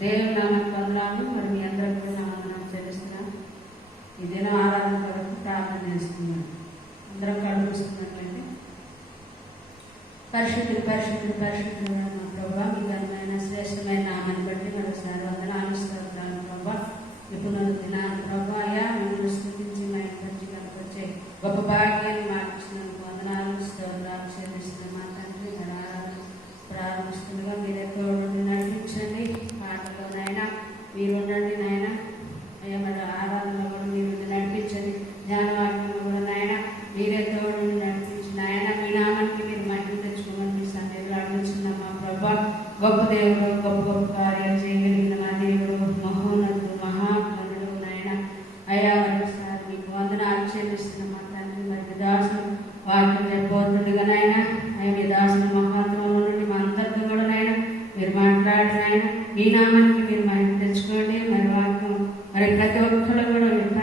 దేవుని నామకు వందనాలు. మరి మీ అందరూ కూడా నా వందనాలు చెల్లిస్తున్నాను. ఈ దినం ఆరాధన కొరకు ప్రార్థన చేస్తున్నాను. అందరం కళ్ళు మూసుకున్నట్లయితే పరిశుద్ధుడు పరిశుద్ధుడు పరిశుద్ధుడు మా ప్రభా, మీ ఘనమైన శ్రేష్టమైన నామాన్ని బట్టి మరొకసారి వందనాలు స్తోత్రాలు ప్రభా. ఇప్పుడు దినాలు ప్రభా అయ్యా మిమ్మల్ని స్థుతించి మా ఇంటి కనుకొచ్చే గొప్ప భాగ్యాన్ని మార్చినందుకు వందనాలు స్తోత్రాలు చెల్లిస్తున్నాం. మా తండ్రి మన ఆరాధన ప్రారంభిస్తుండగా మీరు ఎక్కువ నడిపించండి. పాటలోనైనా మీరు ఉండండి నాయన. అయ్యా మరి ఆరాధనలో కూడా మీరు నడిపించండి. జ్ఞానవాక్యంలో కూడా నాయన మీరే తోడు నడిపించిన ఆయన మీ నామానికి మీరు మహిమ తెచ్చుకోమని మీ సన్నిధిలో అడుగుతున్నాం. మా ప్రభా గొప్ప దేవుడు, గొప్ప గొప్ప కార్యాలు చేయగలిగిన మా దేవుడు, మహోన్నతుడు, మహాత్మనుడు నాయన. అయ్యా మరోసారి మీకు వందనాలు చెల్లిస్తున్నాం. మా తండ్రి మరి దాసులు వాక్యం చెప్పబోతుండగా నాయన అయ్యా మీ దాసులు మహాత్మలో నుండి మా అందరితో కూడా నాయన మీరు మాట్లాడిన ఆయన మీ నామానికి మీరు మహిమ తెచ్చుకోండి. మరి వాక్యం మరి ప్రతి ఒక్కరు కూడా మీకు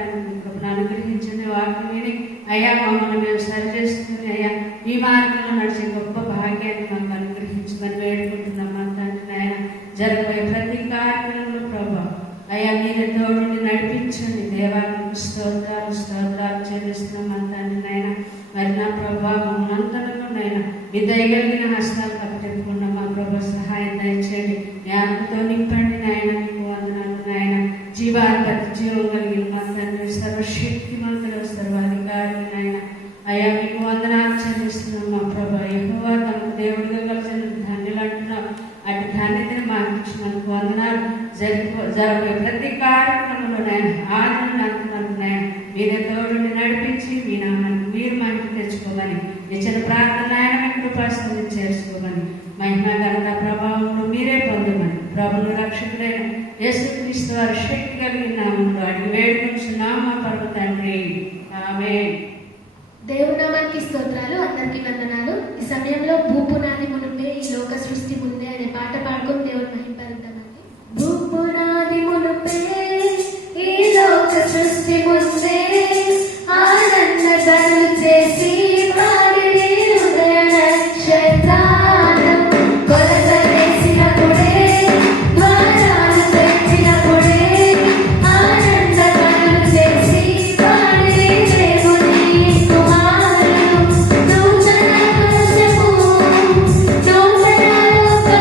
అనుగ్రహించండి. వాక్యం విని అయ్యా మమ్మల్ని మేము సరి చేసుకుని అయ్యా ఈ మార్గంలో నడిచే గొప్ప భాగ్యాన్ని మాకు అనుగ్రహించమని వేడుకుంటున్నాం. మా తండ్రి ఆయన జరగబోయే ప్రతి కార్యక్రమంలో ప్రభావం అయ్యా మీరే తోడుని నడిపించండి. దేవానికి స్తోత్రాలు స్తోత్రాలు చెల్లిస్తున్నాం. మా తండ్రి ఆయన మరి నా ప్రభావం అంతరంలోనైనా మీ దయగలిగిన హస్తాలు కట్టకుండా మా ప్రభు సహాయం దయచేయండి. జ్ఞానంతో నింపండి నాయన. మీకు వందనాలు నాయన. జీవాధిపతి జీవం కలిగిన మా తండ్రి సర్వశక్తిమంతులు సర్వాధికారి నాయన. అయ్యా మీకు వందనాలు చెల్లిస్తున్నాం. మా ప్రభు యెహోవా తమకు దేవుడిగా కలిసిన ధన్యులు అంటున్నాం. అటు ధన్యతను మాకు ఇచ్చినందుకు వందనాలు. జరగబోయే ప్రతి కార్యక్రమంలో నాయన ఆదరణ అంటున్నాను నాయన మీరే తోడుని నడిపించి మీ నామాన్ని మీరు మహిమ తెచ్చుకోమని ఇచ్చిన ప్రార్థన ఆయన మీ కృపాసనం చేసుకోమని మహిమ ఘనత ప్రభావంలో మీరే పొందమని ప్రభును రక్షకుడైన యేసుక్రీస్తు వారి శక్తి కలిగిన నామంలో అడిగి వేడుకుంటున్నాం మా పరమ తండ్రి. ఆమేన్. దేవుని నామానికి స్తోత్రాలు. అందరికీ వందనాలు. ఈ సమయంలో భూపునాది మునుపే ఈ లోక సృష్టి ముందే అనే పాట పాడుకొని దేవుని మహిమపరుద్దామండి. భూపునాది మునుపే ఈ లోక సృష్టి ముందే ఆనంద గనులు చేసి పాడిని హృదయ నక్షత్రాలు కొలత వేసినప్పుడే ద్వారాలు తెచ్చినప్పుడే ఆనంద గనులు చేసి పాడిని దేవుని కుమారులు నూతన వర్షము నూతన లోక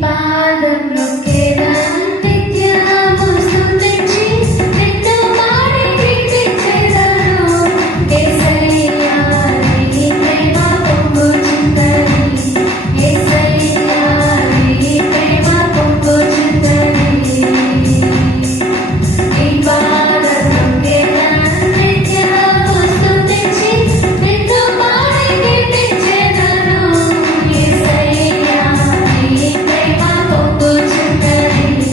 పాదంలో నిత్యము స్తుతించి నిన్ను పాడి కీర్తించెదను. యేసయ్యా నీ ప్రేమ పొంగుచున్నది, యేసయ్యా నీ ప్రేమ పొంగుచున్నది. నీ పాదంలో నిత్యము స్తుతించి నిన్ను పాడి కీర్తించెదను. యేసయ్యా నీ ప్రేమ పొంగుచున్నది,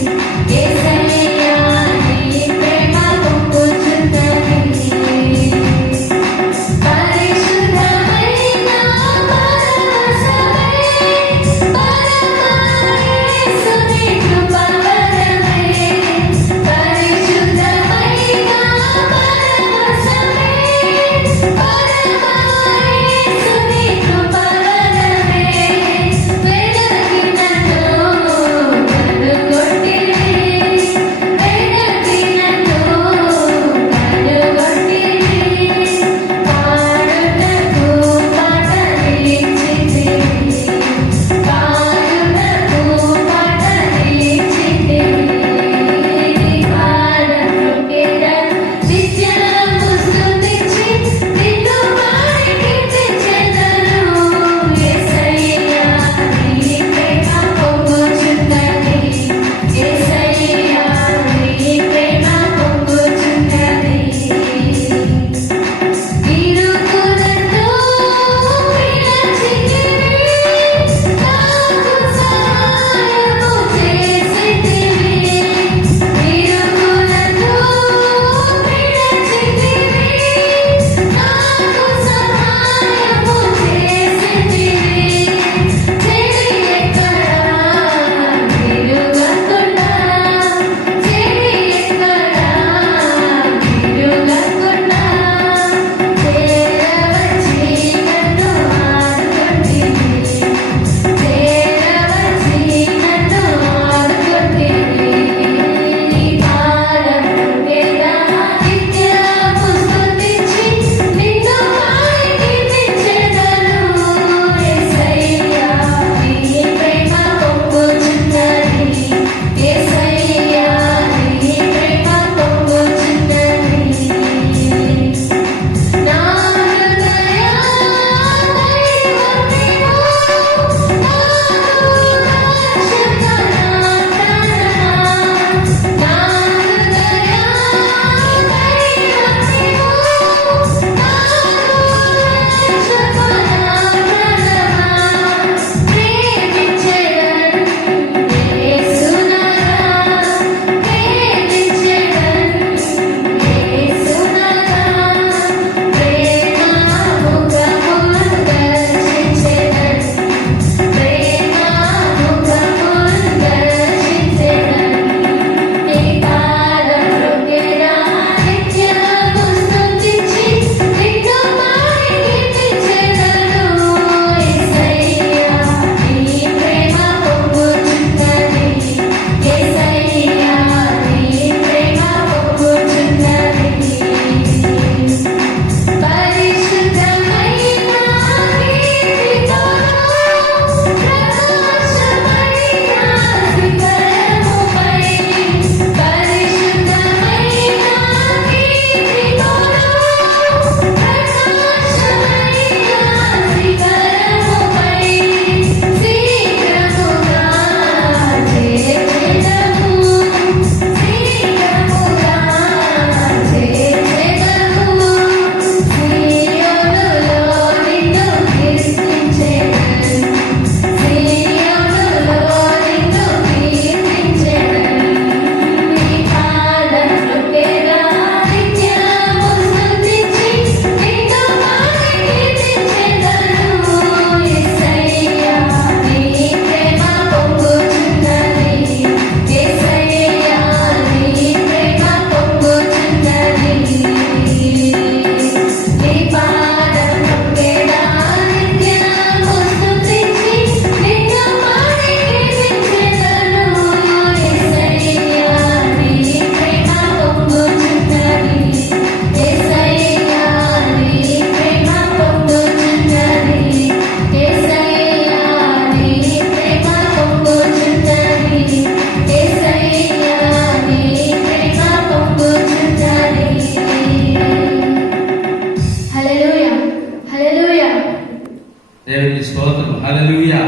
స్తోత్రం. హల్లెలూయా,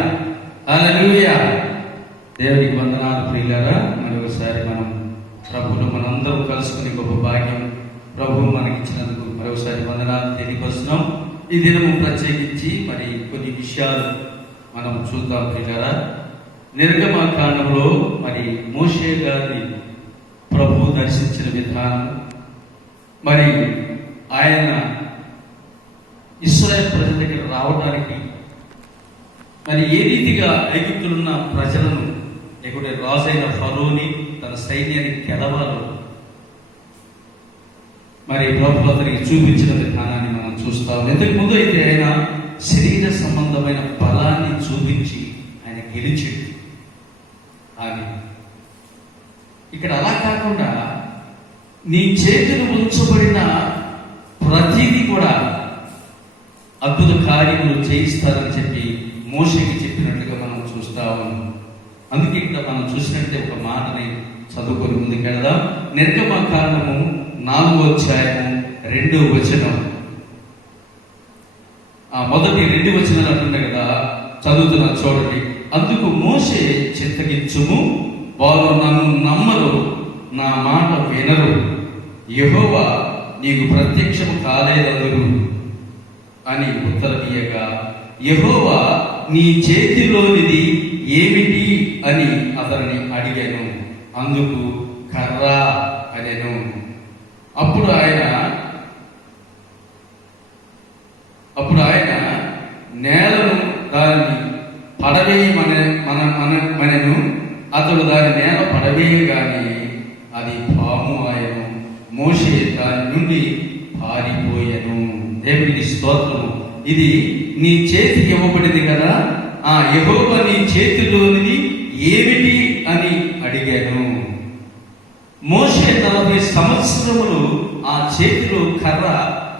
హల్లెలూయా. దేవునికి వందనాలు ప్రియులారా. మరొకసారి మనం ప్రభువును మనందరం కలుసుకుని గొప్ప భాగ్యం ప్రభువు మనకిచ్చినందుకు మరొకసారి వందనాలు తెలియపరుస్తున్నాం. ఈ దినము ప్రత్యేకించి మరి కొన్ని విషయాలు మనం చూద్దాం ప్రియులారా. నిర్గమకాండంలో మరి మోషే గారిని ప్రభువు దర్శించిన విధానం, మరి ఆయన ఇశ్రాయేలు ప్రజల దగ్గర రావడానికి మరి ఏ రీతిగా ఐగుప్తులున్న ప్రజలను లేకుంటే రాజైన ఫరోని తన సైన్యాన్ని గెలవాలో మరి ప్రభు అతనికి చూపించిన విధానాన్ని మనం చూస్తాం. ఇంతకు ముందు అయితే ఆయన శరీర సంబంధమైన బలాన్ని చూపించి ఆయన గెలిచాడు. కానీ ఇక్కడ అలా కాకుండా నీ చేతులు ఉంచబడిన ప్రతిదీ కూడా అద్భుత కార్యములు చేయిస్తారని చెప్పి మోషేకి చెప్పినట్లుగా మనం చూస్తా ఉన్నాం. అందుకే ఇక్కడ మనం చూసినట్టే ఒక మాటని చదువుకొని ముందుకెళ్దాం. నిర్గమకాండము 4వ అధ్యాయము 2వ వచనం. మొదటి 2 వచనాలు అంటున్నాయి కదా, చదువుతున్నా చూడండి. అందుకు మోషే చింతగించుము, వారు నన్ను నమ్మరు, నా మాట వినరు, యెహోవా నీకు ప్రత్యక్షము కాలేదందురు అని ఉత్తరమియ్యగా, యెహోవా నీ చేతిలోనిది ఏమిటి అని అతనిని అడిగాను. అందుకు కర్ర అనెను. అప్పుడు ఆయన నేలను దానిని పడవేయమనెను. అతడు దాని నేల పడవేయగానే అది పాము ఆయను. మోషే దాని నుండి పారిపోయాను. దేవునికి స్తోత్రము. ఇది నీ చేతికి ఇవ్వబడింది కదా, ఆ యెహోవా నీ చేతిలోనిది ఏమిటి అని అడిగాను. మోషే 40 సంవత్సరములు ఆ చేతిలో కర్ర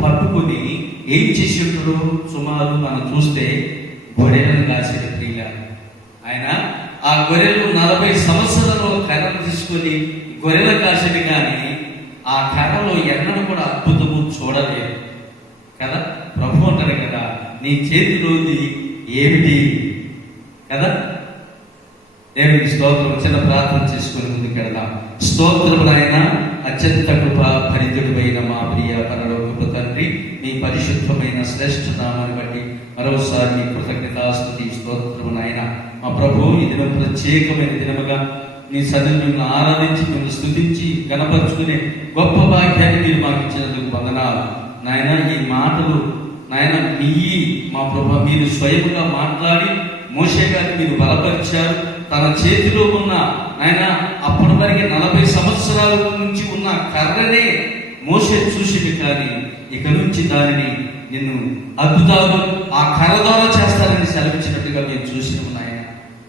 పట్టుకుని ఏం చేసి ఉంటాడు? సుమారు మనం చూస్తే గొర్రెలను కాసిన ప్రియుల ఆయన ఆ గొర్రెలు 40 సంవత్సరాలు కర్రను తీసుకొని గొర్రెల కాసేది, కానీ ఆ కర్రలో ఎన్నడూ కూడా అద్భుతము చూడలేదు కదా. ప్రభు అంటారు కదా, నీ చేతిలోది ఏమిటి కదా. దేవునికి స్తోత్రం. చిన్న ప్రార్థన చేసుకుని ముందుకెళ్దాం. స్తోత్రములైన అత్యంత కృప పరిధుడైన మా ప్రియ పరలోకపు తండ్రి, మీ పరిశుద్ధమైన శ్రేష్ఠ నామాన్ని బట్టి మరోసారి మీ కృతజ్ఞతాస్తుతి స్తోత్రములైన మా ప్రభు, ఈ దినం ప్రత్యేకమైన దినముగా మీ సన్నిధిని మిమ్మల్ని ఆరాధించి మిమ్మల్ని స్తుతించి గణపరుచుకునే గొప్ప భాగ్యాన్ని మీరు మాకు ఇచ్చినందుకు వందనాలు నాయన. ఈ మాటలు నాయన మా ప్రభు మీరు స్వయముగా మాట్లాడి మోషే గారిని మీరు బలపరిచారు. తన చేతిలో ఉన్న ఆయన అప్పటి వరకు 40 సంవత్సరాల నుంచి ఉన్న కర్రనే మోషే చూసింది, కానీ ఇక నుంచి దానిని నిన్ను అద్భుతాలు ఆ కర్ర ద్వారా చేస్తారని సెలవిచ్చినట్టుగా మేము చూసినాము నాయన.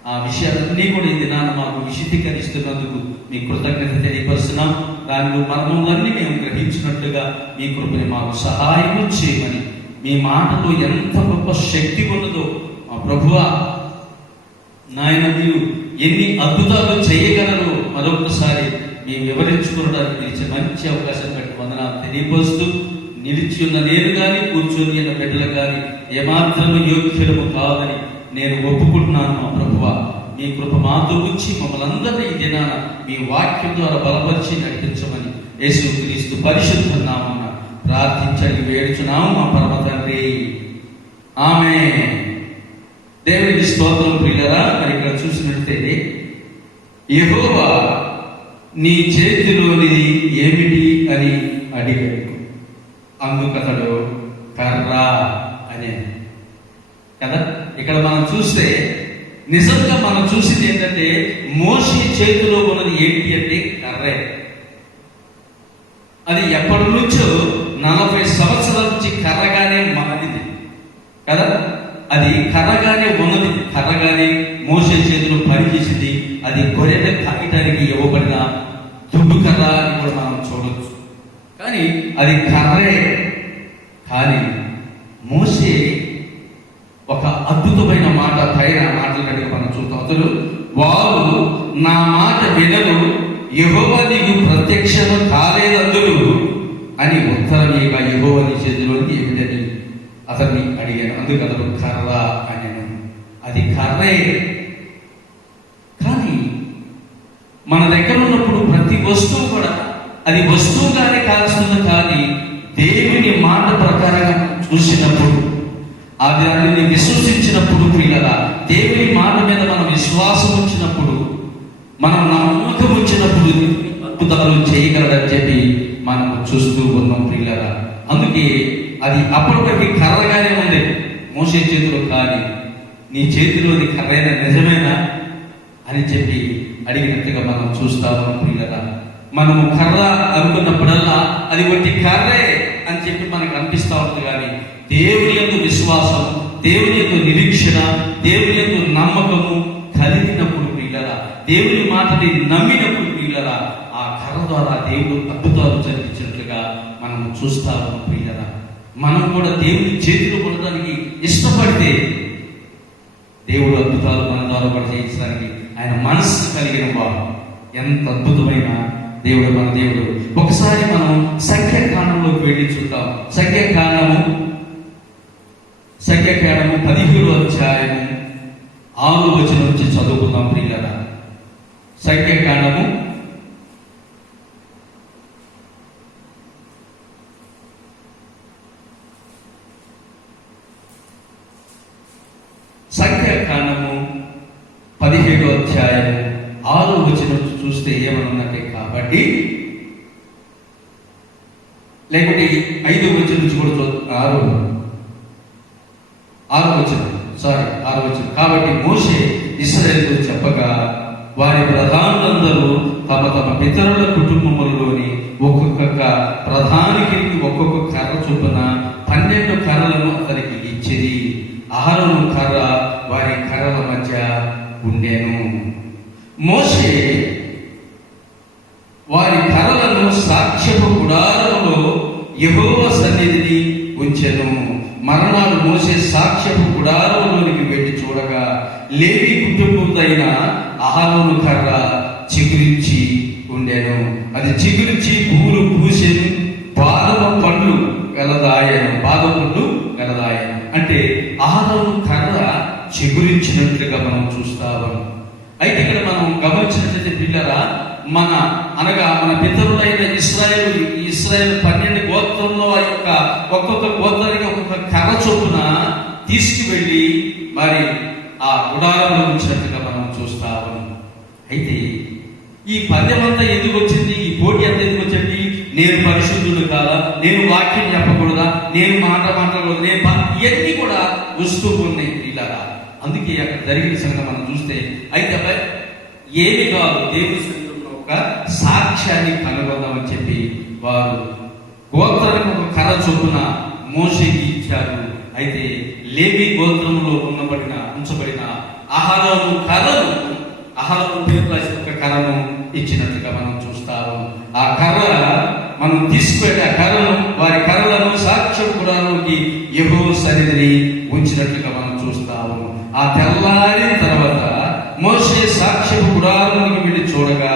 ఆ విషయాలన్నీ కూడా ఈ దినాన మాకు విశదీకరిస్తున్నందుకు మీ కృతజ్ఞత తెలియపరుస్తున్నాం. దానిలో మర్మములన్నీ మేము గ్రహించినట్లుగా మీ కృపని మాకు సహాయం చేయమని, మీ మాటలో ఎంత గొప్ప శక్తి ఉన్నదో మా ప్రభువా నాయన, మీరు ఎన్ని అద్భుతాలు చేయగలరు మరొకసారి మేము వివరించుకోవడానికి నిలిచే మంచి అవకాశం బట్టి వందనాలు తెలియపరుస్తూ, నిలిచి ఉన్న నేను కానీ కూర్చొని ఉన్న బిడ్డలు కానీ ఏమాత్రము యోగ్యులము కాదని నేను ఒప్పుకుంటున్నాను మా ప్రభువా. మీ కృప మాతో ఉంచి మమ్మల్ని అందరినీ ఈ దినాన మీ వాక్యం ద్వారా బలపరిచి నడిపించమని యేసుక్రీస్తు పరిశుద్ధ నామమున ప్రార్థించండి వేడుచున్నాము మా పరమ తండ్రి. ఆమేన్. దేవునికి స్తోత్రం ప్రియులారా. మరి ఇక్కడ చూసినట్లయితే యెహోవా నీ చేతిలోనిది ఏమిటి అని అడిగాడు. అందుకతడు కర్ర అనే కదా. ఇక్కడ మనం చూస్తే నిజంగా మనం చూసింది ఏంటంటే మోషే చేతిలో ఉన్నది ఏంటి అంటే కర్రే. అది ఎప్పటి నుంచో 40 సంవత్సరాల నుంచి కర్రగానే మారింది కదా. అది కర్రగానే ఉన్నది, కర్రగానే మోషే చేతిలో పనిచేసింది. అది గొర్రెల కాయటానికి ఇవ్వబడిన దుడ్డు కర్ర అని కూడా మనం చూడవచ్చు. కానీ అది కర్రే. కానీ మోషే ఒక అద్భుతమైన మాట పైన మాట్లాడినట్టుగా మనం చూస్తాం. అతడు వారు నా మాట వినరు, యెహోవా నీకు ప్రత్యక్షత కాలేదందురు అని ఉత్తరమేగా యెహోవా నీ చేతిలోనికి ఏమిటని అతన్ని అడిగాను. అందుకు అతడు కర్ర అని. అది కర్రే. కానీ మన దగ్గర ఉన్నప్పుడు ప్రతి వస్తువు కూడా అది వస్తువుగానే కాల్స్తుంది. కానీ దేవుని మాట ప్రకారంగా చూసినప్పుడు, ఆ దానిని విశ్వసించినప్పుడు, ప్రియులరా, దేవుని మాట మీద మనం విశ్వాసం ఉంచినప్పుడు, మనం నమ్మకం ఉంచినప్పుడు అద్భుతాలు చేయగలడని చెప్పి మనం చూస్తూ ఉన్నాం ప్రియులరా. అందుకే అది అప్పటికి కర్రగానే ఉంది మోషే చేతిలో. కానీ నీ చేతిలోని కర్రైన నిజమేనా అని చెప్పి అడిగినట్టుగా మనం చూస్తాము ప్రియులరా. మనము కర్ర అనుకున్నప్పుడల్లా అది ఒట్టి కర్రే అని చెప్పి మనకు అనిపిస్తూ ఉంటుంది. కానీ దేవుని యందు విశ్వాసం, దేవుని యందు నిరీక్షణ, దేవుని యందు నమ్మకము కలిగినప్పుడు ప్రియులరా, దేవుని మాటని నమ్మినప్పుడు ప్రియులరా, ఆ కర్ర ద్వారా దేవుడు అద్భుతాలు జరిపించినట్లుగా మనం చూస్తాము ప్రియులరా. మనం కూడా దేవుని చేతిలో ఉండడానికి ఇష్టపడితే దేవుడు అద్భుతాలు మన ద్వారా కూడా చేయించడానికి ఆయన మనస్సు కలిగిన వాడు. ఎంత అద్భుతమైన దేవుడు మన దేవుడు. ఒకసారి మనం సంఖ్యాకాండంలోకి వెళ్ళి చూద్దాం. సంఖ్యాకాండము 17వ అధ్యాయము 6వ వచనం నుంచి చదువుకుందాం ప్రియులారా. సంఖ్యాకాండము 17వ అధ్యాయము 6వ వచనం చూస్తే ఏమనుందంటే, కాబట్టి లేకపోతే 5వ వచనం నుంచి కూడా 6వ వచనం. కాబట్టి మోషే ఇశ్రాయేలుతో చెప్పగా, వారి ప్రధానులందరూ తమ తమ పితరుల కుటుంబములలోని ఒక్కొక్క ప్రధానికి ఒక్కొక్క కర్ర చొప్పున 12 కర్రలను అతనికి ఇచ్చేది. అహరోను కర్ర వారి కర్రల మధ్య ఉండేను. మోషే వారి కర్రలను సాక్ష్యపు గుడారములో యెహోవా సన్నిధిని ఉంచెను. మరణాలు మోసే సాక్ష్యపు గుడారములోనికి వెళ్ళి చూడగా, లేవి కుటుంబమైన అహరోను కర్ర చిగురించి ఉండెను. అది చిగురించి పువ్వులు పూసెను, బాదము పండ్లు గలదాయను. అంటే అహరోను కర్ర చిగురించినట్లుగా మనం చూస్తాము. అయితే ఇక్కడ మనం గమనించినట్లయితే పిల్లరా, మన పితరులైన ఇశ్రాయేలు 12 గోత్రంలో ఆ యొక్క ఒక్కొక్క గోత్రానికి ఒక్కొక్క కర్ర చొప్పున తీసుకువెళ్ళి మరి ఆ గుడారంలో ఉంచినట్టుగా మనం చూస్తాము. అయితే ఈ పద్యం అంతా ఎందుకు వచ్చింది? ఈ పోటీ అంతా ఎందుకు వచ్చింది? నేను పరిశుద్ధుడు కాదా, నేను వాక్యం చెప్పకూడదా, నేను మాట్లాడకూడదు, ఇవన్నీ కూడా వస్తూ ఉన్నాయి ఇలాగా. అందుకే అక్కడ జరిగిన సంగతి మనం చూస్తే, అయితే ఏమి కాదు, దేవుని సన్నిధిలో ఒక సాక్ష్యాన్ని కనుగొందామని చెప్పి వారు గోత్రానికి ఒక కర్ర చొప్పున మోషేకి ఇచ్చారు. అయితే లేవి గోత్రంలో ఉంచబడిన అహరోను పేరు రాసిన ఒక కర్రను ఇచ్చినట్టుగా మనం చూస్తాము. ఆ కర్ర మనం తీసుకువెళ్ళి ఆ కర్రను, వారి కర్రలను సాక్ష్యం గుడారంలోకి యెహోవా సన్నిధిని ఉంచినట్లుగా మనం చూస్తాము. ఆ తెల్లారిన తర్వాత మోషే సాక్ష్యపు గుడారంలోకి వెళ్ళి చూడగా,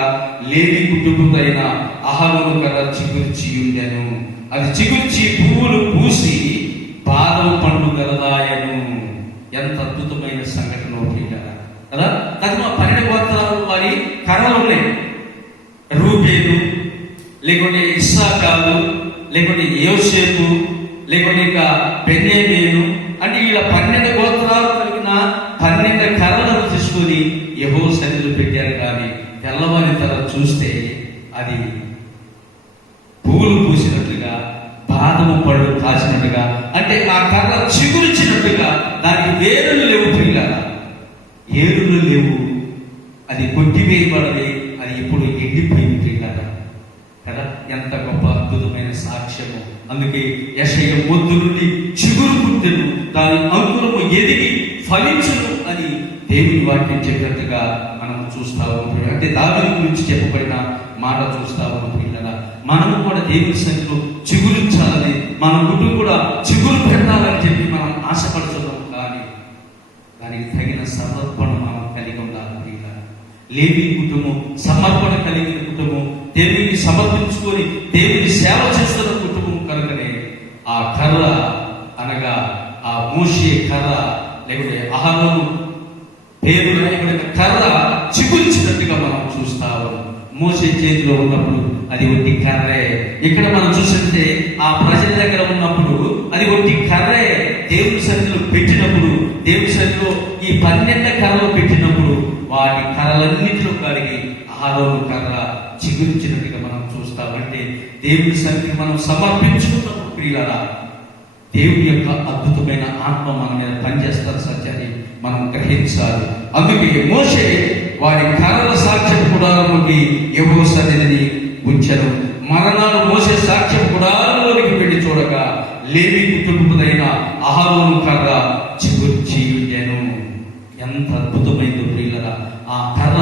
లేవి కుటుంబమైన అహరోను కర్ర చిగుర్చి ఉండెను. అది చిగుర్చి పువ్వులు పూసి బాదం పండు గలదాయను. ఎంత అద్భుతమైన సంఘటన కదా. తగిన 12 గోత్రాలు వారి కర్రలు ఉన్నాయి. రూబేను, లేకుంటే ఇస్సాకారు, లేకుంటే యోసేపు, లేకుంటే ఇంకా బెన్యామీను, అంటే ఇలా 12 గోత్రాలు కలిగిన 12 కర్రలను తీసుకొని యెహోవా సన్నిధిలో పెట్టారు. కానీ తెల్లవారి తర చూస్తే అది పువ్వులు పూసినట్లుగా, బాదము పళ్ళు కాసినట్టుగా, అంటే ఆ కర్ర చిగురించినట్టుగా, దానికి వేరులు లేవు ప్రియులారా, ఏరులు లేవు. అది కొట్టివేయబడది, అది ఇప్పుడు ఎండిపోయింది ప్రియులారా కదా. ఎంత గొప్ప అద్భుతమైన సాక్ష్యము. అందుకే యెషయా మొద్దు నుండి చిగురు పుట్టెను, దాని అంకురము ఎదిగి ఫలించును అని దేవుని వాక్యం చెప్పినట్టుగా మనం చూస్తాము. అంటే దావీదు గురించి చెప్పబడిన మాట చూస్తాము పిల్లల. మనము కూడా దేవుని సన్నిధిలో చిగురించాలని, మన కుటుంబం కూడా చిగురు పెట్టాలని చెప్పి మనం ఆశపడుతున్నాం. కానీ దానికి తగిన సమర్పణ మనం కలిగి ఉండాలి ప్రియుల. లేవి కుటుంబం సమర్పణ కలిగిన కుటుంబం, దేవునికి సమర్పించుకొని దేవుని సేవ చేస్తున్న కుటుంబం కనుకనే ఆ కర్ర అనగా ఆ మోషే కర్ర, లేకపోతే అహరోను పేరు రాయబడిన కర్ర చిగురించినట్టుగా మనం చూస్తాము. మోసే చేతిలో ఉన్నప్పుడు అది ఒట్టి కర్రే. ఇక్కడ మనం చూస్తుంటే ఆ ప్రజల దగ్గర ఉన్నప్పుడు అది ఒట్టి కర్రే. దేవుని సన్నిధిలో పెట్టినప్పుడు, దేవుని సన్నిధిలో ఈ 12 కర్రలు పెట్టినప్పుడు వాటి కర్రలన్నింటిలో కలిగి ఆరోను కర్ర చిగురించినట్టుగా మనం చూస్తామంటే దేవుని సన్నిధిని మనం సమర్పించుకున్నాము. ప్రియులారా, దేవుని యొక్క అద్భుతమైన ఆత్మ మన మీద పనిచేస్తారు సత్యాన్ని మనం గ్రహించాలి. అందుకే మోషే వారి కర్రల సాక్ష్యం గుడారంలోకి యెహోవా సన్నిధిని ఉంచెను. మరణాలు మోసే సాక్ష్యం గుడారంలోనికి వెళ్ళి చూడగా లేవి కుటుంబదైన అహరోను కర్ర చిగురించి ఉండెను. ఎంత అద్భుతమైందో ప్రియులరా! ఆ కర్ర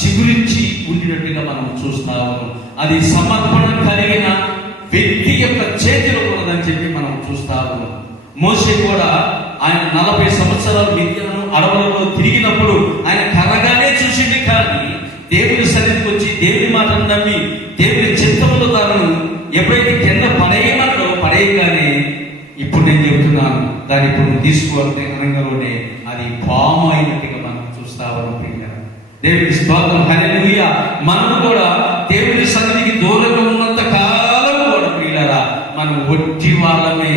చిగురించి ఉండినట్టుగా మనం చూస్తాము. అది సమర్పణ కలిగిన వ్యక్తి యొక్క చేతిలో ఉన్నదని చెప్పి మనం చూస్తాము. మోసే కూడా ఆయన 40 సంవత్సరాలు మిద్యాను అడవులలో తిరిగినప్పుడు ఆయన కర్రగానే చూసింది. కానీ దేవుని సన్నిధికి వచ్చి దేవుని మాటను నమ్మి దేవుని చిత్తములో తనను ఎప్పుడైతే కింద పడేయమంటో పడేయగానే ఇప్పుడు నేను చెబుతున్నాను దాన్ని ఇప్పుడు నువ్వు తీసుకోవాలి అనగానే అది పాము అయినట్టుగా మనం చూస్తాము. దేవుని స్తోత్రం, హల్లెలూయా. మనము కూడా దేవుని సన్నిధికి దూరంగా ఉన్నంత కాలం కూడా ప్రియులారా మనం ఒట్టి వాళ్ళమే.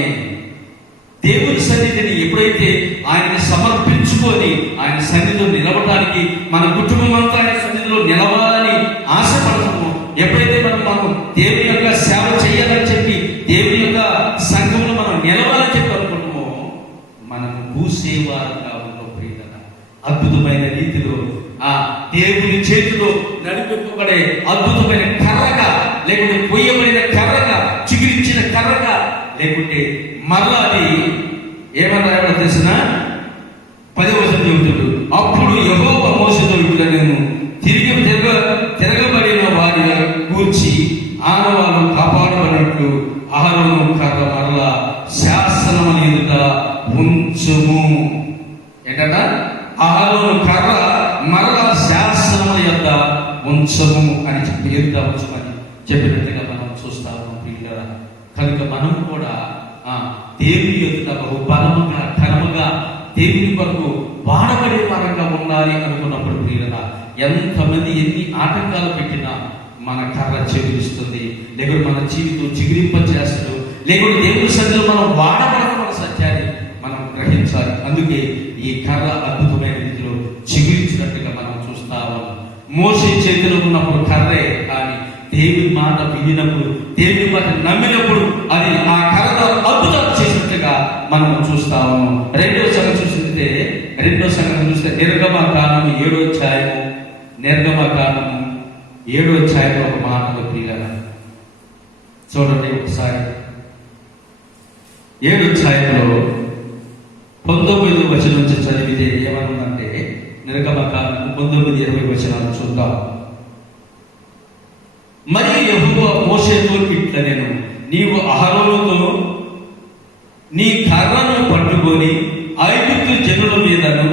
దేవుని సన్నిధిని ఎప్పుడైతే ఆయనని సమర్పించుకొని ఆయన సన్నిధిలో నిలవడానికి మన కుటుంబం అంతా ఆయన సన్నిధిలో నిలవాలని ఆశపడతామో, ఎప్పుడైతే మనం దేవుని యొక్క సేవ చేయాలని చెప్పి దేవుని యొక్క సంఘంలో మనం నిలవాలని చెప్పి అనుకుంటామో మనం భూసేవారుగా ఉన్నాం ప్రియులారా. అద్భుతమైన రీతిలో ఆ దేవుని చేతిలో నడిపింపబడే అద్భుతమైన కర్రగా, లేకుంటే కొయ్యబడిన కర్రగా, చిగురించిన కర్రగా, లేకుంటే మరలా అది ఏమన్నా తెలిసిన 10వ వచనం చెబుతాడు. అప్పుడు యెహోవా మోషేతో ఇట్లా నేను తిరగబడిన వారి గూర్చి ఆనవాళ్ళు కాపాడబడినట్లు అహరోను కర్ర మరలా శాసనం ఎదుట ఉంచుము. ఏంటంట? అహరోను కర్ర మరలా శాసనం యొక్క ఉంచము అని చెప్పి ఎదుట ఉంచమని చెప్పినట్టుగా మనం చూస్తాము. కనుక మనం కూడా దేవుని ఎదుట బహు బలముగా ఘనముగా దేవుని కొరకు వాడబడే వారంగా ఉండాలి అనుకున్నప్పుడు ప్రియులరా, ఎంతమంది ఎన్ని ఆటంకాలు పెట్టినా మన కర్ర చిగురిస్తుంది, లేకుంటే మన జీవితం చిగురింప చేస్తాడు, లేకుంటే దేవుని సన్నిధిలో మనం వాడబడతామన్న సత్యాన్ని మనం గ్రహించాలి. అందుకే ఈ కర్ర అద్భుతమైన రీతిలో చిగురించినట్టుగా మనం చూస్తాము. మోసే చేతిలో ఉన్నప్పుడు కర్రే, కానీ దేవుని మాట వినినప్పుడు, దేవుని మాట నమ్మినప్పుడు అది ఆ కర్ర అద్భుతాలు చేసినట్టుగా మనం చూస్తాము. రెండో సంగతి చూస్తే నిర్గమకాండము 7వ అధ్యాయము, నిర్గమకాండము 7వ అధ్యాయంలో ఒక మాటలు ప్రియులారా చూడండి ఒకసారి. 7వ అధ్యాయంలో 19వ వచనం నుంచి చదివితే ఏమనుందంటే, నిర్గమకాండము 19-20 వచనాలు చూద్దాం. మరియు యెహోవా మోషేతో ఇట్లా నేను నీవు అహరోనుతో నీ కర్రను పట్టుకొని ఐగుప్తు జనుల మీదను,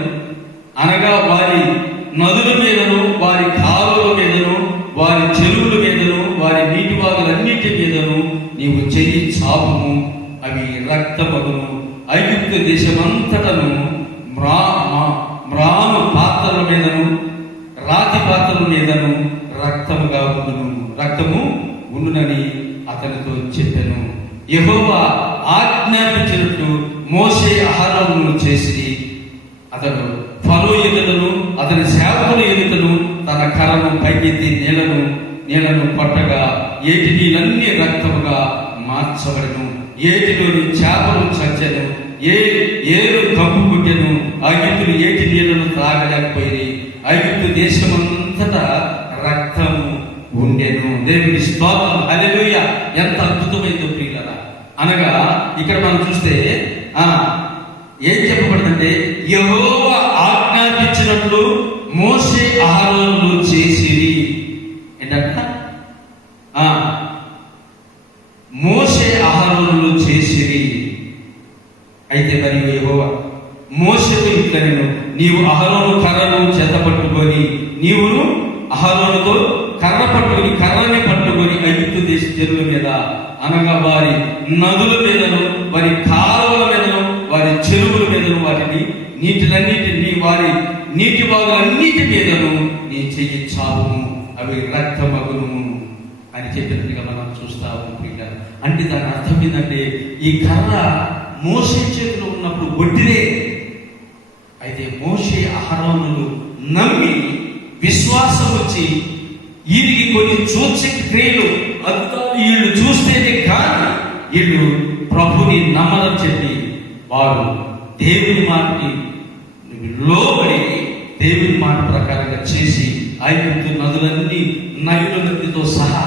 అనగా వారి నదుల మీదను, వారి కాలువల మీదను, వారి చెరువుల మీదను, వారి నీటి వాగులన్నిటి మీదను నీవు చెయ్యి చాపుము, అవి రక్తమగును. ఐగుప్తు దేశమంతటను మ్రాను పాత్రల మీదను, రాతి పాత్రల మీదను రక్తముగా ఉండును, రక్తము ఉండునని అతనితో చెప్పెను. యెహోవా ఆజ్ఞాపించినట్టు మోషే అహరోనును చేసి అతడు ఫరో ఎదుటను అతని సేవకుల ఎదుటను తన కర్రను పైకెత్తి నీళ్లను పట్టగా ఏటి నీళ్ళన్నీ రక్తముగా మార్చబడను. ఏటిలోని చేపలు చచ్చెను, ఏరు కంపు పుట్టెను. ఐగుప్తులు ఏటి నీళ్లను త్రాగలేకపోయి ఐగుప్తు దేశమంతటా రక్తము ఉండెను. దేవుని స్తోత్రం, హల్లెలూయా. ఎంత అద్భుతమైందో ప్రియులారా! అనగా ఇక్కడ మనం చూస్తే ఏం చెప్పబడిందంటే, యెహోవా ఆజ్ఞాపించినట్లు మోషే అహరోనులు చేసిరి. ఏంటంట? మోషే అహరోనులు చేసిరి. అయితే మరియు యెహోవా మోషేతో ఇట్లా నేను నీవు అహరోను కర్రను చేత పట్టుకొని నీవును అహరోనుతో కర్రని పట్టుకొని ఐగుప్తు దేశ జనుల మీద, అనగా వారి నదుల మీదను, వారి కాలువల మీదను, వారి చెరువుల మీదను, వాటిని నీటిలన్నిటిని వారి నీటి వాగులన్నిటి మీదను నీ చెయ్యి చావును, అవి రక్తమగును అని చెప్పినట్టుగా మనం చూస్తాము ప్రియులారా. అంటే దాని అర్థం ఏంటంటే ఈ కర్ర మోషే చేతిలో ఉన్నప్పుడు ఒట్టిదే. అయితే మోషే అహరోనులు నమ్మి విశ్వాసం వచ్చి వీరికి కొన్ని సూచక క్రియలు అద్భుతాలు వీళ్ళు చూస్తేనే కానీ వీళ్ళు ప్రభుని నమ్మదని చెప్పి వారు దేవుని మాటకి లోబడి దేవుని మాట ప్రకారంగా చేసి ఐగుప్తు నదులన్నీ నైలు నదితో సహా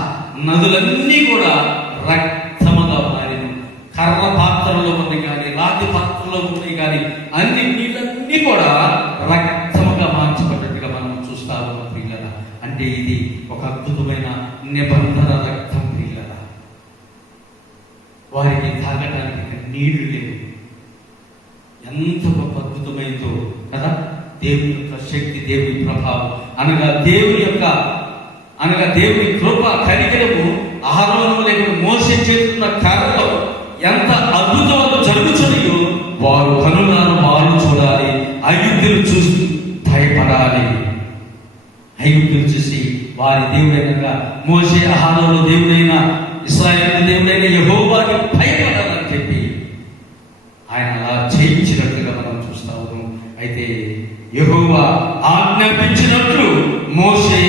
నదులన్నీ కూడా రక్తముగా మారిన, కర్ర పాత్రలో ఉన్నాయి కానీ రాతి పాత్రలో ఉన్నాయి కానీ అన్ని నీళ్ళన్నీ కూడా రక్తముగా మార్చబడ్డట్టుగా మనం చూస్తాము ప్రియులారా. అంటే ఇది ఒక అద్భుతమైన నిబంధన రక్తం ప్రియులారా. వారికి తాగడానికి నీళ్లు లేవు. ఎంత గొప్ప అద్భుతమైందో కదా. దేవుని యొక్క శక్తి, దేవుని ప్రభావం అనగా దేవుని కృప కనికరము అహరోను లేక మోసే చేస్తున్న కర్రలో ఎంత అద్భుతాలు జరుగుతున్నాయో వారు కనులారా వారు చూడాలి. ఐగుప్తులు చూసి భయపడాలి. ఐగుప్తులు చూసి వారి దేవుడైన మోసే అహరోను దేవుడైన ఇశ్రాయేలు దేవుడైన యెహోవాకి భయపడాలని చెప్పి ఆయన అలా చేయించినట్లుగా మనం చూస్తాము. అయితే యెహోవా ఆజ్ఞాపించినట్లు మోషే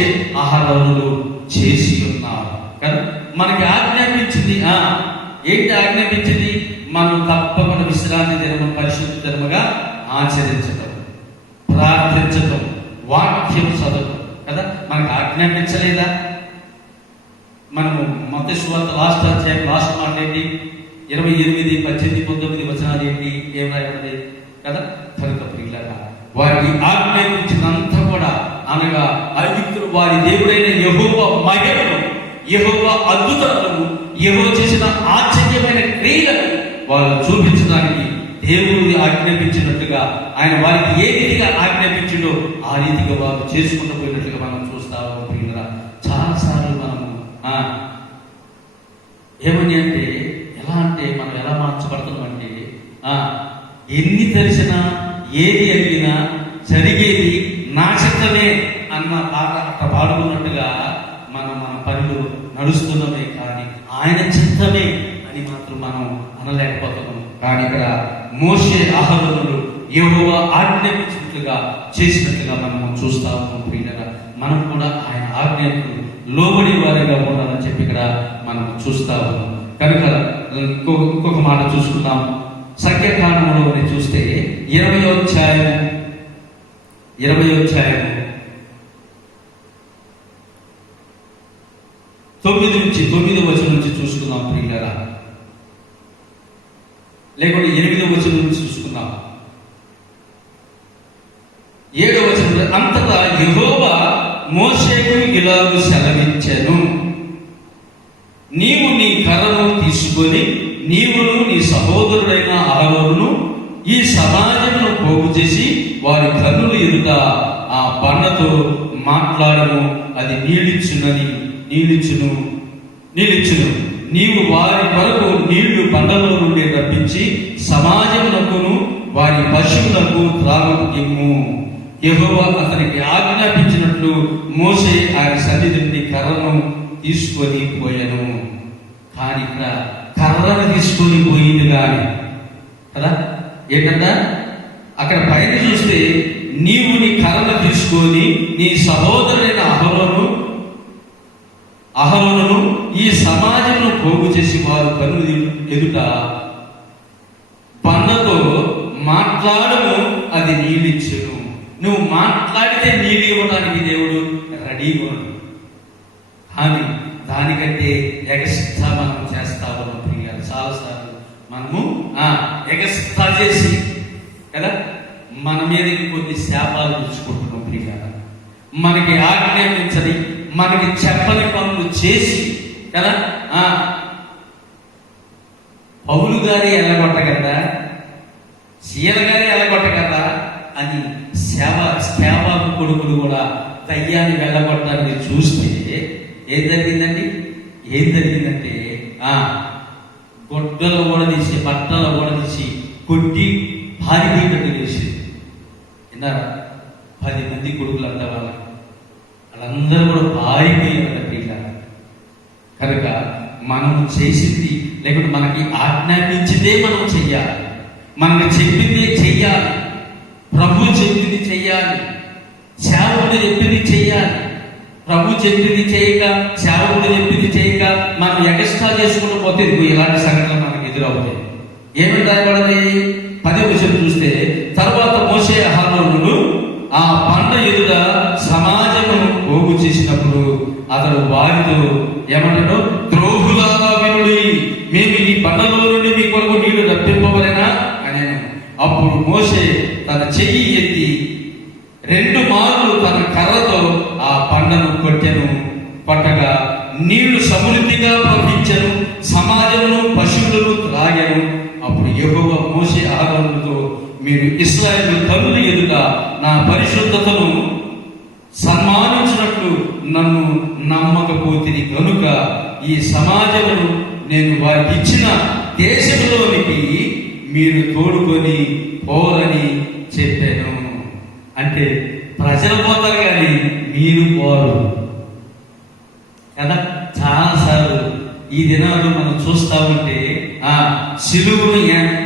అహరోనులు చేసి ఉన్నారు కదా. మనకి ఆజ్ఞాపించింది ఏంటి? ఆజ్ఞాపించింది మనం తప్పకుండా విశ్రాంతి దినము పరిశుద్ధ దినముగా ఆచరించడం, ప్రార్థించడం, వాక్యం చదవడం కదా. మనకు ఆజ్ఞాపించలేదా? మనము మత్తయి సువార్త లాస్ట్ అధ్యాయం లాస్ట్ మాట ఏంటి? 28, 18, 19 వచనాలు ఏంటి? ఏం రాయబడింది కదా. కనుక ప్రియులారా, వారికి ఆజ్ఞాపించినంతా కూడా అనగా ఐగుప్తులు వారి దేవుడైన యెహోవా మహిమను, యెహోవా అద్భుతాలను, యెహోవా చేసిన ఆశ్చర్యమైన క్రియలను వాళ్ళు చూపించడానికి దేవుడు ఆజ్ఞాపించినట్లుగా ఆయన వారికి ఏ రీతిగా ఆజ్ఞాపించిండో ఆ రీతిగా వారు చేసుకుంటూ పోయినట్లుగా మనం చూస్తాము ప్రియులారా. చాలాసార్లు మనము ఏమని అంటే ఎలా అంటే మనం ఎలా మార్చబడుతున్నాం అంటే ఎన్ని తెలిసినా ఏది అడిగినా జరిగేది నా చిత్తమే అన్న పాట అట్లా పాడుకున్నట్టుగా మనం మన పనులు నడుస్తున్నామే కానీ ఆయన చిత్తమే అని మాత్రం మనం అనలేకపోతున్నాం. కానీ ఇక్కడ మోషే అహరోనులు యెహోవా ఆజ్ఞాపించినట్లుగా చేసినట్లుగా మనం చూస్తాము ప్రియులారా. మనం కూడా ఆయన ఆజ్ఞకు లోబడి వారిగా ఉండాలని చెప్పి ఇక్కడ మనం చూస్తాము. కనుక ఇంకొక మాట చూసుకుందాం. సంఖ్యాకాండంలో చూస్తే 20వ అధ్యాయం 9 వచనం నుంచి చూసుకుందాం ప్రియులారా. లేకుంటే 8వ వచనం నుంచి చూసుకుందాం. 7వ వచనంలో అంతటా యెహోవా మోషేకు ఇలాగు సెలవిచ్చెను, నీవు నీ కర్రను తీసుకొని నీవును నీ సహోదరుడైన అహరోనును ఈ సమాజమును పోగు చేసి వారి కన్నుల ఎదుట ఆ బండతో మాట్లాడము, అది నీళ్ళిచ్చును. నీవు వారి కొరకు నీళ్లు బండలో నుండి రప్పించి సమాజమునకును వారి పశువులకు త్రాగుము. యెహోవా అతనికి ఆజ్ఞాపించినట్లు మోషే ఆయన సన్నిధి నుండి కర్రను తీసుకొని పోయాను. కానీ ఇక్కడ కర్రను తీసుకొని పోయింది కానీ కదా. ఏంటంట అక్కడ పైన చూస్తే నీవు నీ కర్రను తీసుకొని నీ సహోదరుడైన అహరోనును ఈ సమాజంలో పోగు చేసి వారు కన్ను ఎదుట బండతో మాట్లాడము, అది నీళ్ళిచ్చును. నువ్వు మాట్లాడితే నీళ్ళు ఇవ్వడానికి దేవుడు రెడీగా ఉన్నాడు. కానీ దానికంటే ఎగస్ట్రా మనం చేస్తా ఉన్నాం ప్రియులారా. చాలాసార్లు మనము ఎగస్ట్రా చేసి కదా మన మీదకి కొన్ని శాపాలు తెచ్చుకుంటున్నాం ప్రియులారా. మనకి ఆజ్ఞాపించని, మనకి చెప్పని పనులు చేసి కదా. పౌలు గారి ఎల్లగొట్టగలరా, సీల గారి ఎల్లగొట్టగలరా అని సేవాకు కొడుకులు కూడా దయ్యాన్ని వెళ్ళగొట్టడానికి చూస్తే ఏం జరిగిందంటే గొడ్డల ఓడదీసి బట్టల ఓడదీసి కొట్టి భారీ చేసేది. విన్నారా? 10 మంది కొడుకులు అంట వాళ్ళందరూ కూడా పారిపోయారంట పిల్లలు. కనుక మనం చేసింది లేకుంటే మనకి ఆజ్ఞాపించిందే మనం చెయ్యాలి, మనకి చెప్పిందే చెయ్యాలి, ప్రభు చెప్పింది చెయ్యాలి, సేవకుడు చెప్పింది చెయ్యాలి. ప్రభు చెప్పింది చేయక, సేవకుడు చెప్పింది చేయక మనం ఎక్స్ట్రా చేసుకుంటూ పోతే ఇలాంటి సంఘటనలు మనకు ఎదురవుతాయి. ఏమి రాయబడింది 10వ వచనం చూస్తే, తర్వాత మోషే అహరోనులు ఆ పంట ఎదుట సమాజమును పోగు చేసినప్పుడు అతడు వారితో ఏమంటాడు, ద్రోహులారా వినుడి, మేము ఈ పంటలో నుండి మీ కొరకు నీళ్లు రప్పింపవలెనా అని. అప్పుడు మోషే తన చెయ్యి ఎత్తి 2 మార్లు తన కర్రతో ఆ పంటను కొట్టగా నీళ్లు సమృద్ధిగా ప్రవహించెను, సమాజమును పశువులను త్రాగెను. అప్పుడు యెహోవా మోషే అహరోనులతో, మీరు ఇశ్రాయేలు కన్నుల ఎదుట నా పరిశుద్ధతను సన్మానించినట్లు నన్ను నమ్మకపోతిరి కనుక ఈ సమాజమును నేను వారికి ఇచ్చిన దేశంలోనికి మీరు తోడుకొని పోరని చెప్పాను. అంటే ప్రజలు పోతారు కానీ మీరు పోరు కదా. చాలాసార్లు ఈ దినాలు మనం చూస్తా ఉంటే సిలువును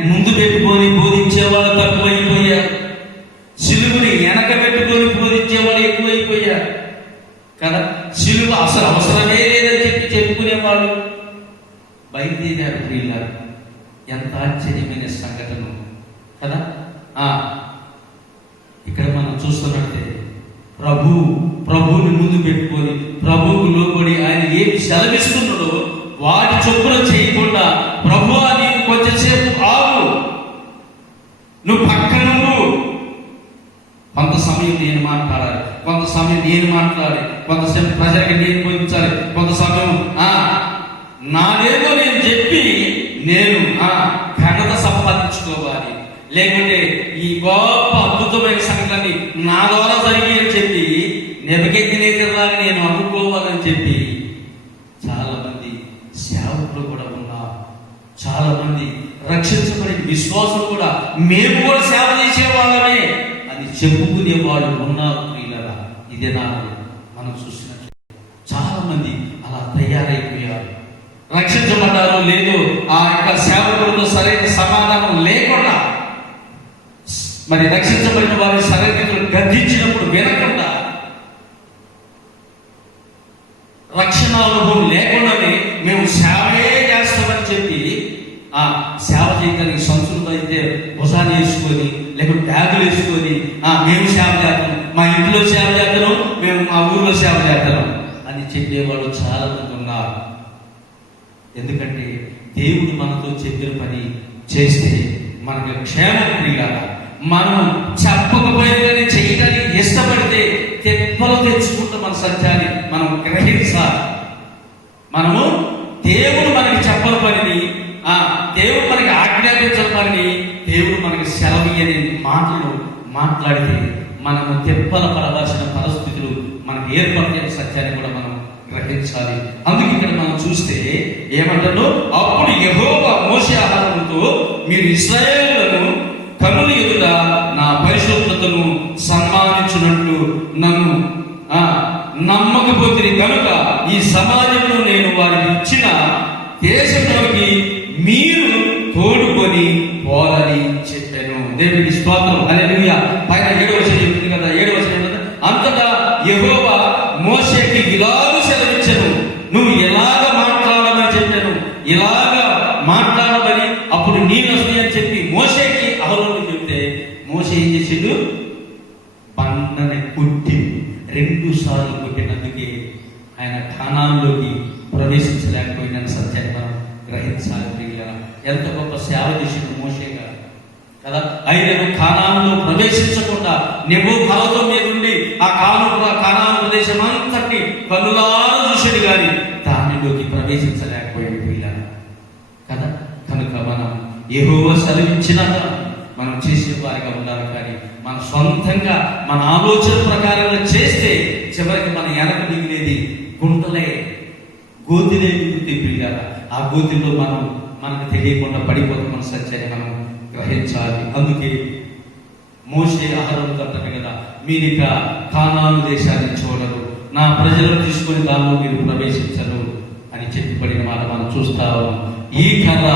ముందు పెట్టుకొని బోధించే వాళ్ళు తక్కువైపోయారు, సిలువుని వెనక పెట్టుకొని బోధించే వాళ్ళు ఎక్కువైపోయారు కదా. సిలువ అసలు అవసరమే లేదని చెప్పుకునేవాళ్ళు బయలుదేరారు ప్రియులారా. ఎంత ఆశ్చర్యమైన సంఘటన కదా. ఇక్కడ మనం చూస్తున్నట్టే ప్రభువుని ముందు పెట్టుకొని ప్రభువుకు లోబడి ఆయన ఏమి సెలవిస్తున్నాడో వాటి చొప్పున చేయకుండా, ప్రభువా నీవు కొంచెంసేపు ఆగు, నువ్వు పక్కన కొంత సమయం నేను మాట్లాడాలి, కొంత సమయం నేను మాట్లాడాలి, కొంతసేపు ప్రజలకి నేను బోధించాలి, కొంత సమయం నాదేదో నేను చెప్పి నేను ఘనత సంపాదించుకోవాలి, లేకుంటే ఈ గొప్ప అద్భుతమైన సంఘటనని నా ద్వారా జరిగి అని చెప్పి నెబుకద్నెజరులాగా నేను అనుకోవాలని చెప్పి చాలా మంది సేవకులు కూడా ఉన్నారు. చాలా మంది రక్షించబడిన విశ్వాసులు కూడా మేము కూడా సేవ చేసేవాళ్ళమే అని చెప్పుకునే వాళ్ళు ఉన్నారు ప్రియులారా. ఇదే మనం చూసినట్లు చాలా మంది అలా తయారైపోయారు. రక్షించబడ్డారో లేదో ఆ యొక్క సేవకులతో సరైన సమాధానం లేకుండా, మరి రక్షించబడిన వారి సరైన గద్దించినప్పుడు వినకుండా, రక్షణ అనుభవం లేకుండానే మేము సేవే చేస్తామని చెప్పి సేవ చేయడానికి సంస్కృతి అయితే భుజాలు వేసుకొని లేకుంటే ట్యాగులు వేసుకొని మేము సేవ చేస్తాం, మా ఇంట్లో సేవ చేస్తాం, మేము మా ఊర్లో సేవ చేస్తాం అని చెప్పేవాళ్ళు చాలా మంది ఉన్నారు. ఎందుకంటే దేవుడు మనతో చెప్పిన పని చేస్తే మనకు క్షేమం ప్రియులారా. మనం చెప్పకపోయినది చేయడానికి ఇష్టపడితే తెప్పలు తెచ్చుకుంటూ మన సత్యాన్ని మనం గ్రహించాలి. మనము దేవుడు మనకి చెప్పని పనిని, దేవుడు మనకి ఆజ్ఞాపించిన పనిని, దేవుడు మనకి సెలవీయని మాటలు మాట్లాడితే మనము తెప్పల పడవలసిన పరిస్థితులు మనకు ఏర్పడిన సత్యాన్ని కూడా మనం గ్రహించాలి. అందుకే ఇక్కడ మనం చూస్తే ఏమంటాడు, అప్పుడు యెహోవా మోషే అహరోనుతో, మీరు ఇశ్రాయేలులను కన్నుల ఎదుట నా పరిశుద్ధతను సన్మానించినట్లు నన్ను నమ్మకపోతే కనుక ఈ సమాజంలో నేను వారికి ఇచ్చిన దేశంలోకి మీరు తోడుకొని పోలని చెప్పాను. దేవునికి స్తోత్రం, హల్లెలూయా. పైన 7వ వచనం చెప్తుంది కదా, 7వ వచనం అంతటా యెహోవా మోషేకి ఇలాగ సెలవిచ్చెను, నువ్వు ఎలాగ మాట్లాడమని చెప్పాను, ఇలాగ మాట్లాడమని అప్పుడు నేను వస్తాయి అని చెప్పి మోషేకి అహరోనుకు చెప్తే మోషే ఏం చేసాడు, బండని కొట్టి 2 సార్లు కొట్టినందుకే ఆయన కానానులోకి ప్రవేశించలేకపోయిన సత్యాన్ని మనం గ్రహించాలి. ఎంత గొప్ప సేవ చేసిన మోషే గారు కదా. ఆయన కానానులో ప్రవేశించకుండా నెబూకద్నెజరు మీద నుండి ఆ కానాను ప్రదేశం అంతటి కన్నులారా చూసాడు కానీ దానిలోకి ప్రవేశించలేకపోయాడు పిల్లలు కదా. కనుక మనం యెహోవా సెలవిచ్చినాక మనం చేసేవారిగా ఉండాలి. కానీ మన సొంతంగా మన ఆలోచన ప్రకారంగా చేస్తే చివరికి మన వెనక మిగిలేది గుంటలే, గోతిలే మిగులుతాయి పిల్లల. ఆ గోతిలో మనకు తెలియకుండా పడిపోతున్న సత్యాన్ని మనం గ్రహించాలి. అందుకే మోషే అహరోనుతో అంటారు కదా, మీరు ఇక కానాను దేశాన్ని చూడరు, నా ప్రజలను తీసుకొని దానిలో మీరు ప్రవేశించరు అని చెప్పబడిన మాట మనం చూస్తా ఉన్నాం. ఈ కర్ర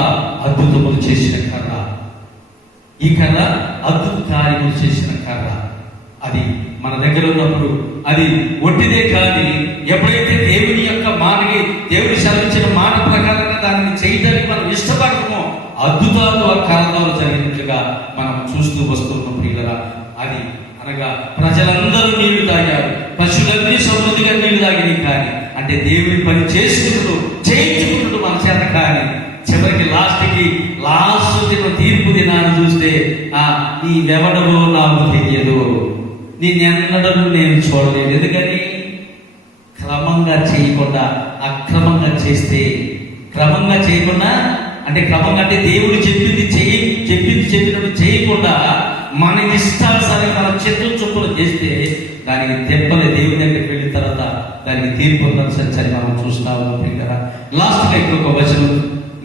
అద్భుతములు చేసిన కర్ర, ఈ కర్ర అద్భుత కార్యములు చేసిన కర్ర. అది మన దగ్గర ఉన్నప్పుడు అది ఒట్టిదే, కానీ ఎప్పుడైతే దేవుని యొక్క మాటకి, దేవుడు సెలవించిన మాట ప్రకారంగా దానిని చేయడానికి మనం ఇష్టపడతామో అద్భుతాలు ఆ కర్రలో జరిగినట్లుగా మనం చూస్తూ వస్తున్నాం ప్రియులరా. అది అనగా ప్రజలందరూ నీళ్లు తాగారు, పశువులన్నీ సమృద్ధిగా నీళ్లు తాగినాయి. కానీ అంటే దేవుని పని చేసుకుంటూ చేయించుకుంటూ మన చేత, కానీ చివరికి లాస్ట్ తీర్పు దినాన్ని చూస్తే నీవెవడవో నాకు తెలియదు, నేనెన్నడూ నేను చూడలేదు. ఎందుకని? క్రమంగా చేయకుండా అక్రమంగా చేస్తే, క్రమంగా చేయకుండా అంటే క్రమంగా అంటే దేవుడు చెప్పినట్టు చేయకుండా మన ఇష్టానుసారం మన చెట్టు చొప్పులు చేస్తే దానికి దెబ్బలు దేవుని దగ్గరికి వెళ్ళిన తర్వాత దానికి తీర్పు సరి మనం చూస్తా ఉన్నాం కదా. లాస్ట్గా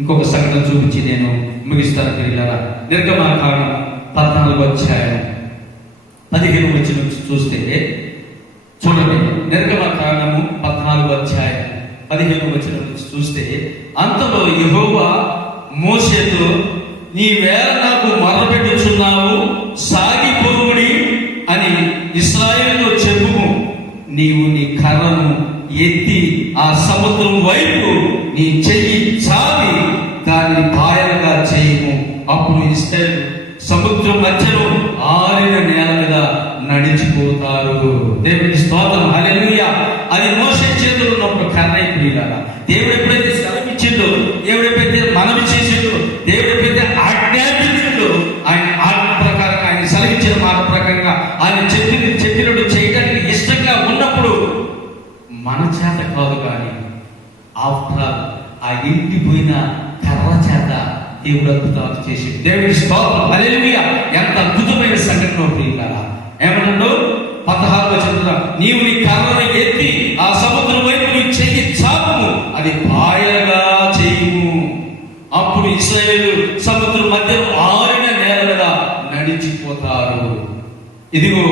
ఇంకొక సంఘటన చూపించి నేను ముగిస్తాను పిల్లరా. నిర్గమకాండం 14వ అధ్యాయం 15వ వచనం చూస్తే చూడండి. నిర్గమకాండము 14వ అధ్యాయం 15వ వచనం నుంచి చూస్తే, అంతలో యెహోవా మోషేతో, నీవేళ నాకు మొర్రపెట్టుచున్నావు, సాగిపోవుడి అని ఇశ్రాయేలుతో చెప్పుము. నీవు నీ కర్రను ఎత్తి ఆ సముద్రం వైపు నీ చెయ్యి చావి దాన్ని పాయలుగా చేయము. అప్పుడు ఇశ్రాయేలు సముద్రం మధ్యలో ఆరిన నేల మీద నడిచిపోతారు. దేవుని స్తోత్రం, హల్లెలూయా. అది మోషే చేతులు ఉన్నప్పుడు కర్ర అయిపోయిలాగా దేవుడు ఎప్పుడైతే సెలవిచ్చిండో, దేవుడు ఎప్పుడైతే మనవి చేసిండో, దేవుడు ఎప్పుడైతే ఆజ్ఞాపించిండో, ఆయన ఆజ్ఞ ప్రకారంగా, ఆయన సెలవిచ్చిన మాట ప్రకారంగా ఆయన చెప్పినట్టు చేయడానికి ఇష్టంగా ఉన్నప్పుడు మన చేత కాదు, కానీ ఆఫ్టర్ ఆల్ ఆ ఎండిపోయిన కర్ర చేత దేవుడు అద్భుతాలు చేసి. దేవుడి స్తోత్రం, హల్లెలూయా. ఎంత అద్భుతమైన సంఘటన ప్రియులారా. ఏమన్నాడు? 16వ వచనంలో, నీవు నీ కర్రను ఎత్తి ఆ సముద్రం వైపు నీ చెయ్యి చాపుము, అది పాయగా చేయుము. అప్పుడు ఇశ్రాయేలు సముద్రం మధ్యలో ఆరిన నేల మీద నడిచిపోతారు. ఇదిగో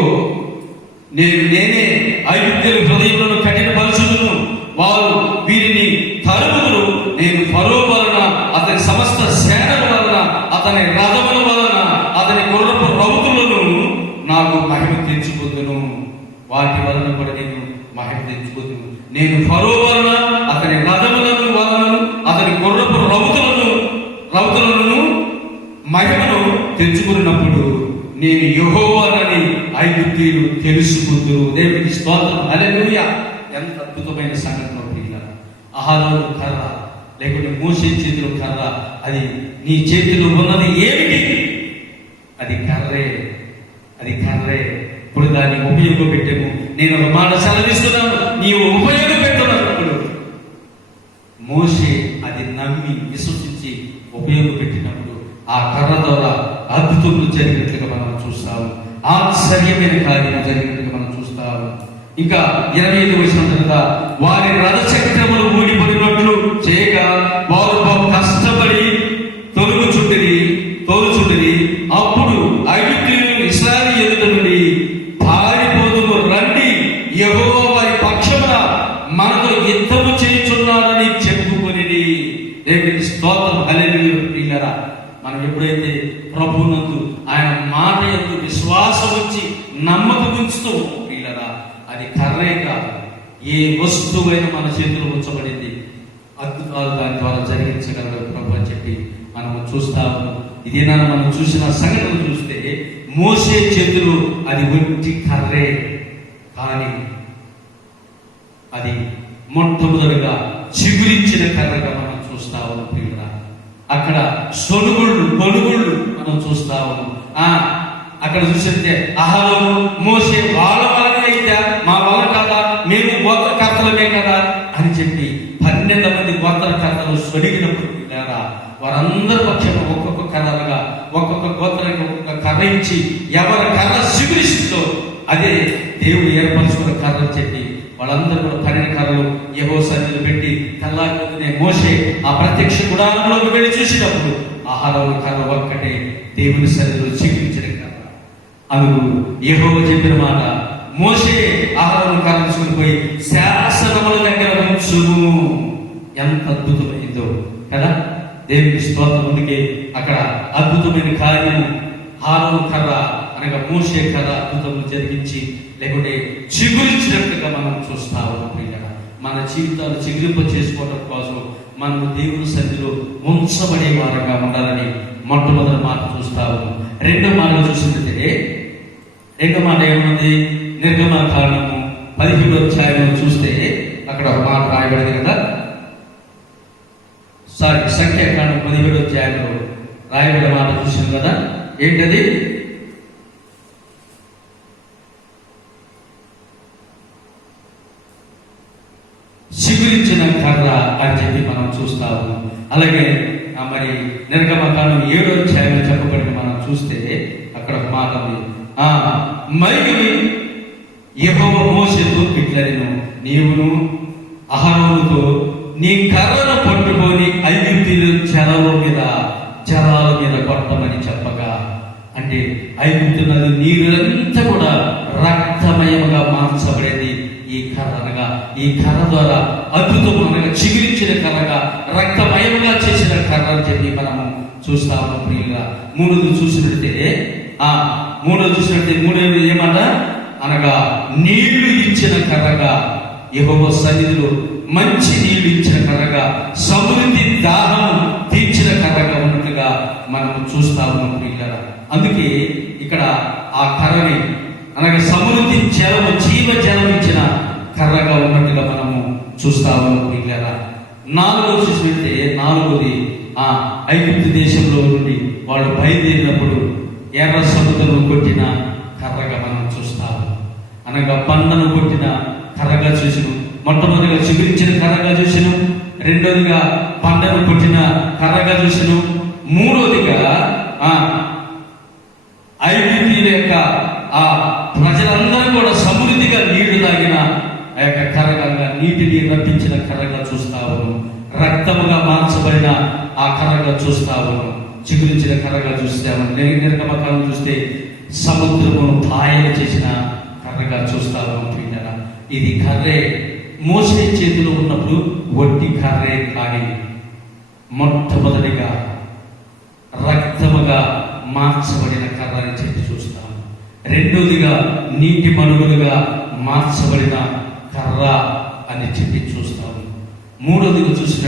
నేనే ఐగుప్తీయుల హృదయంలో కఠినపరచుదును, వారు వీరిని తరుముదురు. నేను ఫరో వలన, అతని సమస్త సేనల వలన, అతని రథముల వలన, అతని గుర్రపు రౌతులను నాకు మహిమ తెచ్చుకుందును. వాటి వలన కూడా నేను మహిమ తెచ్చుకుందును. నేను ఫరో వలన, అతని రథములను వలన, అతని గుర్రపు రౌతులను మహిమను తెచ్చుకున్నప్పుడు నేను యెహోవానని ఐగుప్తీయులు తెలుసుకుందురు. దేవునికి స్తోత్రం, హల్లెలూయా. ఎంత అద్భుతమైన సంఘటన ప్రియులారా. అహరోను కర్ర లేకుంటే మోషే చేతిలో కర్ర, అది నీ చేతిలో ఉన్నది ఏమిటి? అది కర్రే, అది కర్రే. ఇప్పుడు దాన్ని ఉపయోగపెట్టాము. నేను ఒక మాట సెలవిస్తున్నాను, నీవు ఉపయోగపెట్టున్నప్పుడు మోషే అది నమ్మి విశ్వసించి ఉపయోగపెట్టినప్పుడు ఆ కర్ర ద్వారా అద్భుతములు జరిగినట్లుగా మనం చూస్తాము. ఆశ్చర్యమైన కార్యం జరిగినట్లుగా మనం చూస్తాము. ఇంకా 25వ వచనం తర్వాత, వారి రథచక్రములు ఊడిపడినట్లు చేయక వారు బహు కష్టపడి తోలుచుండిరి. అప్పుడు ఐగుప్తీయులు ఇశ్రాయేలు ఎదుట నుండి పారిపోదుము, రండి, యెహోవా వారి పక్షమున మనతో యుద్ధము చేయుచున్నాడని చెప్పుకొనిది. దేవునికి స్తోత్రం, హల్లెలూయా. ప్రియులారా, మనం ఎప్పుడైతే ప్రభువునందు ఆయన మాట యందు విశ్వాసం ఉంచి నమ్మకం ఉంచుతూ ప్రియులారా, అది కర్రే కాదు, ఏ వస్తువైనా మన చేతిలో ఉంచబడింది, అద్భుతాలు దాని ద్వారా జరిగించగలరు ప్రభు అని చెప్పి మనం చూస్తా ఉన్నాం. ఇదేనా మనం చూసిన సంఘటన చూస్తే మోషే చేతులు అది ఒంటి కర్రే, కానీ అది మొట్టమొదటిగా చిగురించిన కర్రగా మనం చూస్తా ఉన్నాం ప్రియులారా. అక్కడ పొలుగుళ్ళు మనం చూస్తా ఉన్నాం. అక్కడ చూసితే అహరోను మోషే వాళ్ళ వలనే అయితే మా వల్ల కదా, మేము గోత్రకర్తలమే కదా అని చెప్పి 12 మంది గోత్రకర్తలు సొడిగినప్పుడు వారందరి పక్షంలో ఒక్కొక్క కర్రలుగా ఒక్కొక్క గోత్రానికి ఒక్కొక్క కర్ర ఇచ్చి ఎవరి కర్ర చిగురిస్తుందో అదే దేవుడు ఏర్పరచుకున్న కర్ర చెప్పి వాళ్ళందరూ కూడా 12 కర్రలు యెహోవా సన్నిధిలో పెట్టి తెల్లారిపోతూనే మోషే ఆ ప్రత్యక్ష గుడారంలోకి వెళ్ళి చూసినప్పుడు అహరోను కర్ర ఒక్కటే దేవుని సన్నిధిలో చిగురించిన కర్ర. అందుకు యెహోవా చెప్పిన మాట, మోషే అహరోను కర్ర తీసుకుని పోయి శాసనముల దగ్గర ఉంచుము. ఎంత అద్భుతమైందో కదా, దేవుని స్తోత్రం. అందుకే అక్కడ అద్భుతమైన కార్యము అహరోను కర్ర అనగా మోషే కర్ర అద్భుతము జరిగించి లేకుంటే చిగురించినట్టుగా మనం చూస్తా ఉన్నాం. మన జీవితాలు చిగురింప చేసుకోవడం కోసం మనము దేవుని సన్నిధిలో ఉంచబడే వారంగా ఉండాలని మొట్టమొదటి మాట చూస్తా ఉన్నాం. రెండో మాట చూసినట్లయితే, రెండో మాట ఏమున్నది? నిర్గమకాండము 17వ అధ్యాయంలో చూస్తే అక్కడ ఒక మాట రాయబడింది కదా, సంఖ్యాకాండం 17వ అధ్యాయంలో రాయబడిన మాట చూసాం కదా. ఏంటది? చిగురించిన కర్ర అని చెప్పి మనం చూస్తా ఉన్నాం. అలాగే మరి నిర్గమకాండం 7వ అధ్యాయంలో చెప్పబడిన మనం చూస్తే అక్కడ ఒక మాట ఉంది. మరియు యెహోవా మోషేతో ఇట్లనెను, నీవును అహరోనుతో నీ కర్రను పట్టుకొని ఐగుప్తీయుల జలాల మీద కొట్టమని చెప్పగా, అంటే ఐగుప్తు నది నీరులంతా కూడా రక్తమయముగా మార్చబడేది ఈ కర్ర అనగా, ఈ కర్ర ద్వారా అద్భుతము అనగా చిగురించిన కర్రగా, రక్తమయముగా చేసిన కర్ర అని చెప్పి మనము చూస్తా ఉన్నాం. ప్రియులుగా మూడోది చూసినట్లయితే మూడోది ఏమన్న అనగా నీళ్లు ఇచ్చిన కర్రగా, యెహోవా సన్నిధిలో మంచి నీళ్లు ఇచ్చిన కర్రగా, సమృద్ధి దాహం తీర్చిన కర్రగా ఉన్నట్టుగా మనము చూస్తా ఉన్నాం. ప్రియులుగా అందుకే ఇక్కడ ఆ కర్రని అనగా సమృద్ధి జలము, జీవ జలం ఇచ్చిన కర్రగా ఉన్నట్టుగా మనము చూస్తా ఉన్నాం. ప్రియులారా నాలుగోది చూసినట్టే, నాలుగోది ఐగుప్తు దేశంలో నుండి వాళ్ళు బయలుదేరినప్పుడు ఎర్ర సముద్రంలో కొట్టిన కర్రగా మనం చూస్తాము. అనగా బండను కొట్టిన కర్రగా చూసినాం. మొట్టమొదటిగా చిగురించిన కర్రగా చూసినాం. రెండోదిగా బండను కొట్టిన కర్రగా చూసినాం. మూడోదిగా ఐగుప్తీయుల యొక్క ప్రజలందరూ కూడా సమృద్ధిగా నీళ్లు తాగిన ఆ యొక్క కర్రగా, నీటిని రప్పించిన కర్రగా చూస్తా ఉన్నాం. రక్తముగా మార్చబడిన ఆ కర్రగా చూస్తా ఉన్నాం. చిగురించిన కర్రగా చూస్తాము. నిర్గమకాండం చూస్తే సముద్రమును పాయలు చేసిన కర్రగా చూస్తా ఉన్నాం. ఇది కర్రే మోసే చేతిలో ఉన్నప్పుడు వట్టి కర్రే, కానీ మొట్టమొదటిగా రక్తముగా మార్చబడిన కర్ర అని చెప్పి చూస్తాము. రెండోదిగా నీటి మనుగులుగా మార్చబడిన కర్ర అని చెప్పి చూస్తాము. మూడోదిగా చూసిన